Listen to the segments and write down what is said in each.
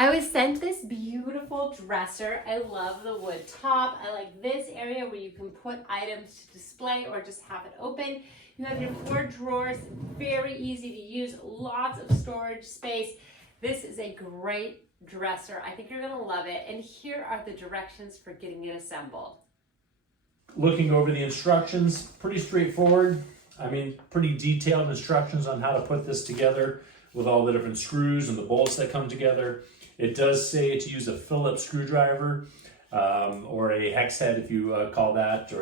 I was sent this beautiful dresser. I love the wood top. I like this area where you can put items to display or just have it open. You have your 4 drawers, very easy to use, lots of storage space. This is a great dresser. I think you're gonna love it. And here are the directions for getting it assembled. Looking over the instructions, pretty straightforward. I mean, pretty detailed instructions on how to put this together with all the different screws and the bolts that come together. It does say to use a Phillips screwdriver or a hex head if you call that.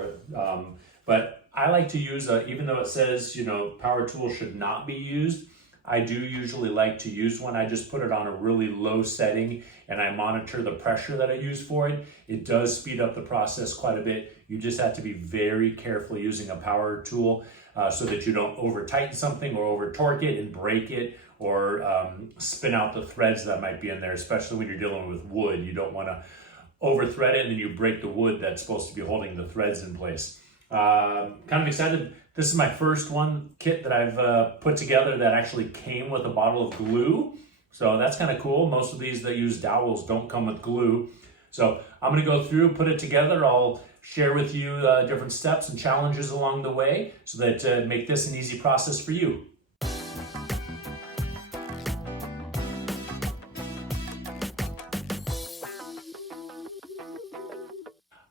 But I like to use, even though it says, you know, power tools should not be used, I do usually like to use one. I just put it on a really low setting and I monitor the pressure that I use for it. It does speed up the process quite a bit. You just have to be very careful using a power tool so that you don't over tighten something or over torque it and break it or spin out the threads that might be in there, especially when you're dealing with wood. You don't want to over thread it and then you break the wood that's supposed to be holding the threads in place. Kind of excited. This is my first kit that I've put together that actually came with a bottle of glue. So that's kind of cool. Most of these that use dowels don't come with glue. So I'm going to go through, put it together. I'll share with you different steps and challenges along the way so that make this an easy process for you.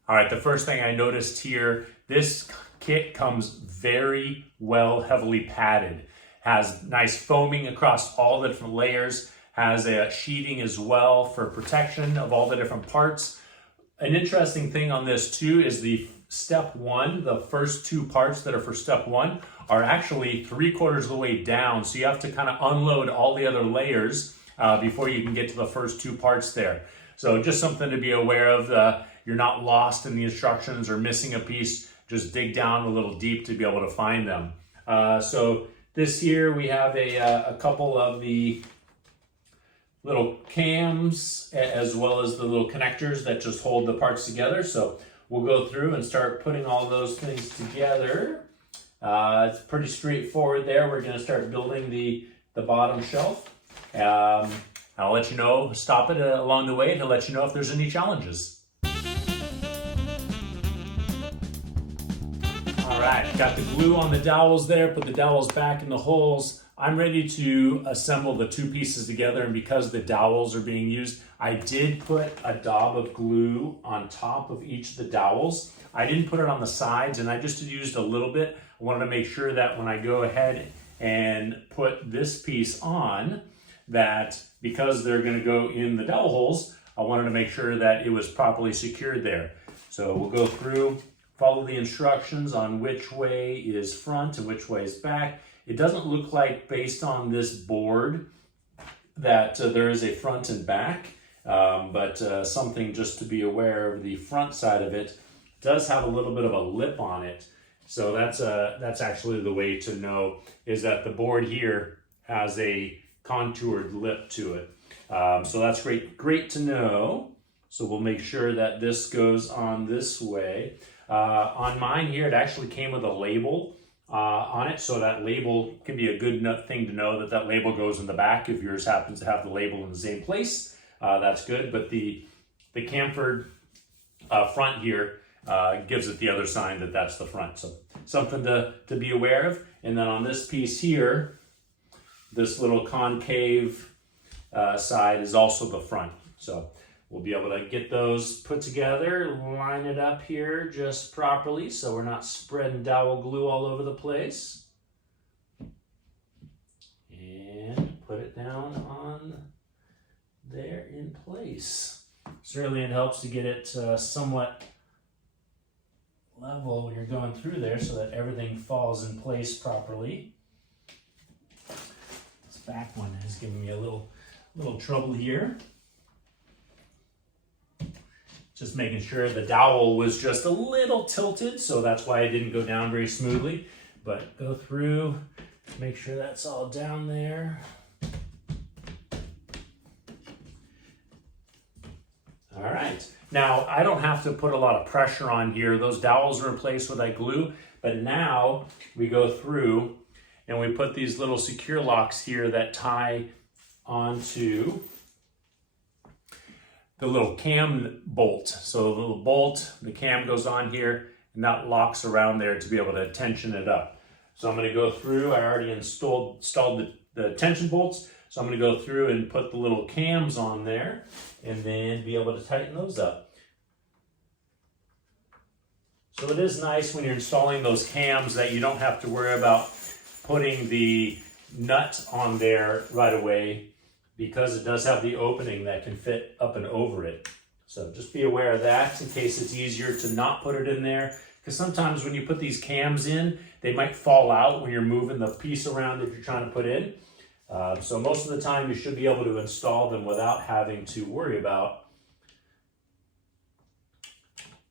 All right, the first thing I noticed here, this kit comes very well heavily padded. Has nice foaming across all the different layers, has a sheeting as well for protection of all the different parts. An interesting thing on this too is the step 1, the first 2 parts that are for step 1 are actually 3/4 of the way down. So you have to kind of unload all the other layers before you can get to the first 2 parts there. So just something to be aware of. You're not lost in the instructions or missing a piece. Just dig down a little deep to be able to find them. So this here we have a couple of the little cams as well as the little connectors that just hold the parts together. So we'll go through and start putting all those things together. It's pretty straightforward there. We're going to start building the bottom shelf. I'll let you know, stop it along the way to let you know if there's any challenges. All right, got the glue on the dowels there, put the dowels back in the holes. I'm ready to assemble the 2 pieces together, and because the dowels are being used, I did put a daub of glue on top of each of the dowels. I didn't put it on the sides, and I just used a little bit. I wanted to make sure that when I go ahead and put this piece on, that because they're going to go in the dowel holes, I wanted to make sure that it was properly secured there. So we'll go through, follow the instructions on which way is front and which way is back. It doesn't look like, based on this board, that there is a front and back, but something just to be aware of. The front side of it does have a little bit of a lip on it. So that's actually the way to know, is that the board here has a contoured lip to it. So that's great to know. So we'll make sure that this goes on this way. On mine here, it actually came with a label on it, so that label can be a good thing to know that label goes in the back. If yours happens to have the label in the same place, that's good. But the chamfered front here gives it the other sign that that's the front. So something to be aware of. And then on this piece here, this little concave side is also the front. So we'll be able to get those put together, line it up here just properly so we're not spreading dowel glue all over the place. And put it down on there in place. Certainly it helps to get it somewhat level when you're going through there so that everything falls in place properly. This back one is giving me a little trouble here. Just making sure the dowel was just a little tilted, so that's why it didn't go down very smoothly. But go through, make sure that's all down there. All right. Now, I don't have to put a lot of pressure on here. Those dowels are in place with that glue, but now we go through and we put these little secure locks here that tie onto the little cam bolt. So the little bolt, the cam goes on here, and that locks around there to be able to tension it up. So I'm going to go through, I already installed the tension bolts, so I'm going to go through and put the little cams on there and then be able to tighten those up. So it is nice when you're installing those cams that you don't have to worry about putting the nut on there right away, because it does have the opening that can fit up and over it. So just be aware of that in case it's easier to not put it in there, because sometimes when you put these cams in, they might fall out when you're moving the piece around that you're trying to put in. So most of the time you should be able to install them without having to worry about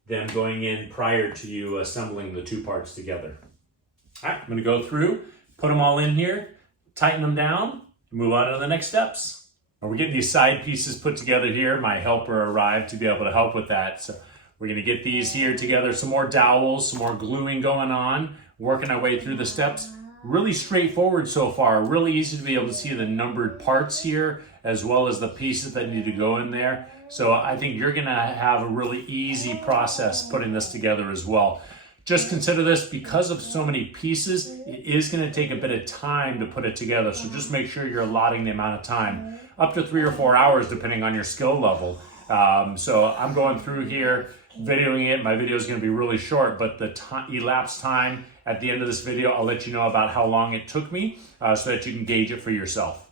them going in prior to you assembling the two parts together. All right, I'm going to go through, put them all in here, tighten them down, and move on to the next steps. We're getting these side pieces put together here. My helper arrived to be able to help with that. So we're going to get these here together, some more dowels, some more gluing going on, working our way through the steps. Really straightforward so far. Really easy to be able to see the numbered parts here, as well as the pieces that need to go in there. So I think you're going to have a really easy process putting this together as well. Just consider this, because of so many pieces, it is going to take a bit of time to put it together. So just make sure you're allotting the amount of time, up to 3 or 4 hours depending on your skill level. So I'm going through here, videoing it. My video is going to be really short, but the elapsed time at the end of this video, I'll let you know about how long it took me so that you can gauge it for yourself.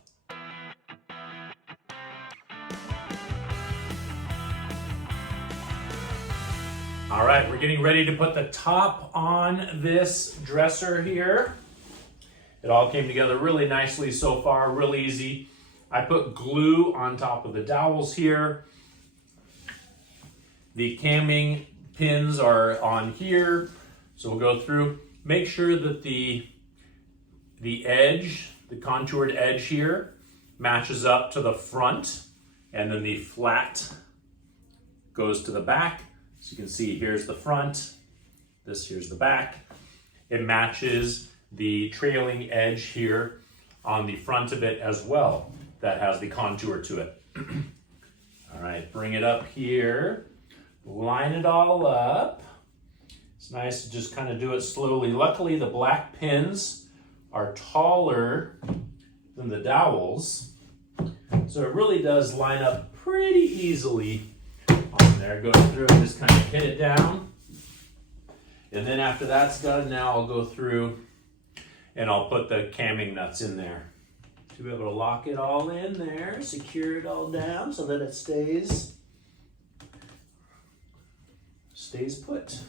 All right, we're getting ready to put the top on this dresser here. It all came together really nicely so far, real easy. I put glue on top of the dowels here. The camming pins are on here. So we'll go through, make sure that the edge, the contoured edge here, matches up to the front, and then the flat goes to the back. So you can see here's the front, here's the back. It matches the trailing edge here on the front of it as well. That has the contour to it. All right, bring it up here, line it all up. It's nice to just kind of do it slowly. Luckily, the black pins are taller than the dowels, so it really does line up pretty easily on there. Go through and just kind of hit it down. And then after that's done, now I'll go through and I'll put the camming nuts in there to be able to lock it all in there, secure it all down so that it stays put.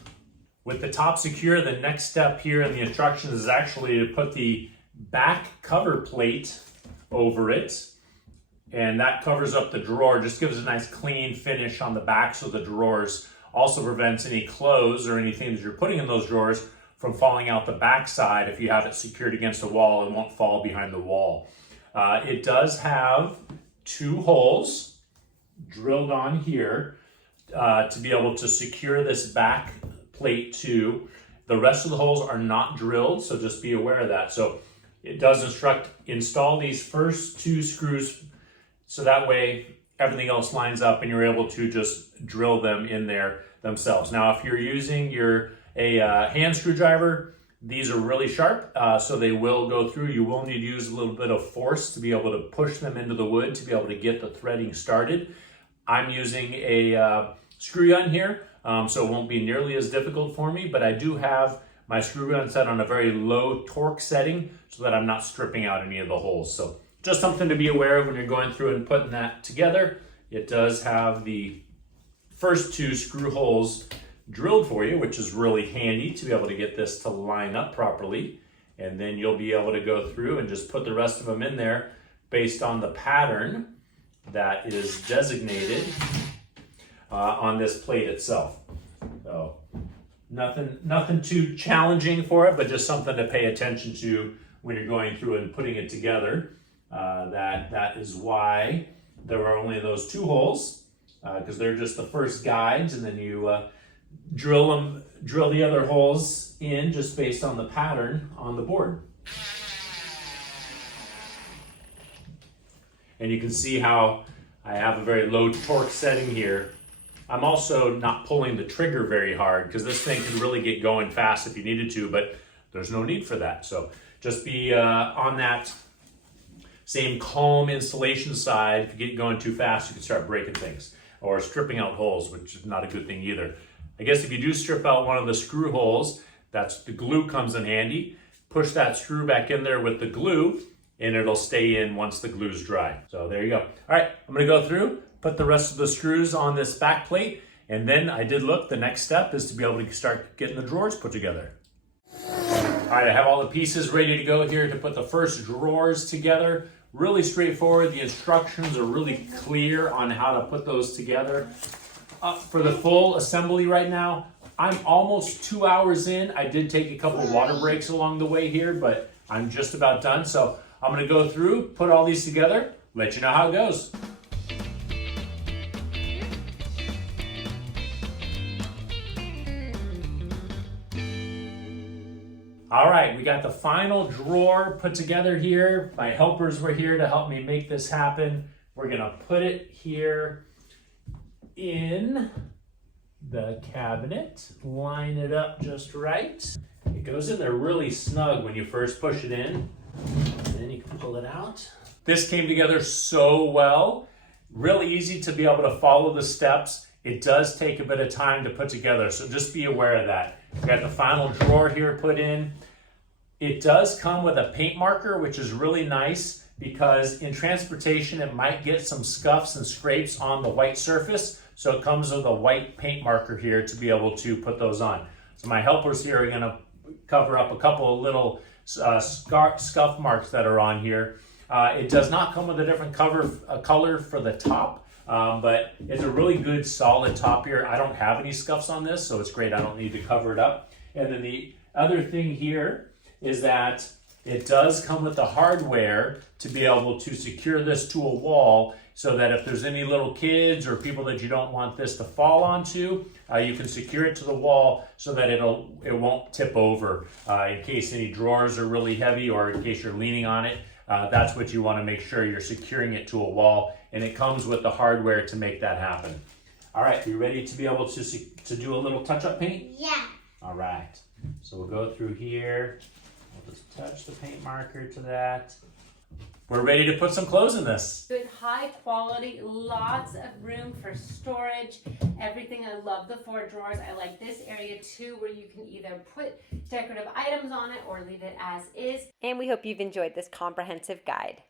With the top secure, the next step here in the instructions is actually to put the back cover plate over it. And that covers up the drawer, just gives a nice clean finish on the backs of the drawers. Also prevents any clothes or anything that you're putting in those drawers from falling out the back side. If you have it secured against a wall, it won't fall behind the wall. It does have 2 holes drilled on here to be able to secure this back plate to. The rest of the holes are not drilled, so just be aware of that. So it does install these first 2 screws so that way everything else lines up and you're able to just drill them in there themselves. Now, if you're using a hand screwdriver, these are really sharp, so they will go through. You will need to use a little bit of force to be able to push them into the wood to be able to get the threading started. I'm using a screw gun here, so it won't be nearly as difficult for me, but I do have my screw gun set on a very low torque setting so that I'm not stripping out any of the holes. So just something to be aware of when you're going through and putting that together. It does have the first 2 screw holes drilled for you, which is really handy to be able to get this to line up properly. And then you'll be able to go through and just put the rest of them in there based on the pattern that is designated on this plate itself. So nothing too challenging for it, but just something to pay attention to when you're going through and putting it together. That is why there are only those 2 holes, because they're just the first guides, and then you drill the other holes in just based on the pattern on the board. And you can see how I have a very low torque setting here. I'm also not pulling the trigger very hard because this thing can really get going fast if you needed to, but there's no need for that. So just be on that same calm installation side. If you get going too fast, you can start breaking things or stripping out holes, which is not a good thing either. I guess if you do strip out one of the screw holes, that's the glue comes in handy. Push that screw back in there with the glue and it'll stay in once the glue's dry. So there you go. All right, I'm gonna go through, put the rest of the screws on this back plate, and then I did look, the next step is to be able to start getting the drawers put together. All right, I have all the pieces ready to go here to put the first drawers together. Really straightforward. The instructions are really clear on how to put those together. For the full assembly right now, I'm almost 2 hours in. I did take a couple water breaks along the way here, but I'm just about done. So I'm gonna go through, put all these together, let you know how it goes. All right, we got the final drawer put together here. My helpers were here to help me make this happen. We're gonna put it here in the cabinet, line it up just right. It goes in there really snug when you first push it in, and then you can pull it out. This came together so well, really easy to be able to follow the steps. It does take a bit of time to put together, so just be aware of that. We got the final drawer here put in. It does come with a paint marker, which is really nice because in transportation, it might get some scuffs and scrapes on the white surface. So it comes with a white paint marker here to be able to put those on. So my helpers here are gonna cover up a couple of little scuff marks that are on here. It does not come with a different color for the top, but it's a really good solid top here. I don't have any scuffs on this, so it's great. I don't need to cover it up. And then the other thing here is that it does come with the hardware to be able to secure this to a wall so that if there's any little kids or people that you don't want this to fall onto, you can secure it to the wall so that it won't tip over in case any drawers are really heavy or in case you're leaning on it. That's what you want to make sure you're securing it to a wall, and it comes with the hardware to make that happen. All right, you ready to be able to do a little touch-up paint? Yeah. All right, so we'll go through here. We'll just touch the paint marker to that. We're ready to put some clothes in this. Good, high quality, lots of room for storage, everything. I love the 4 drawers. I like this area too, where you can either put decorative items on it or leave it as is. And we hope you've enjoyed this comprehensive guide.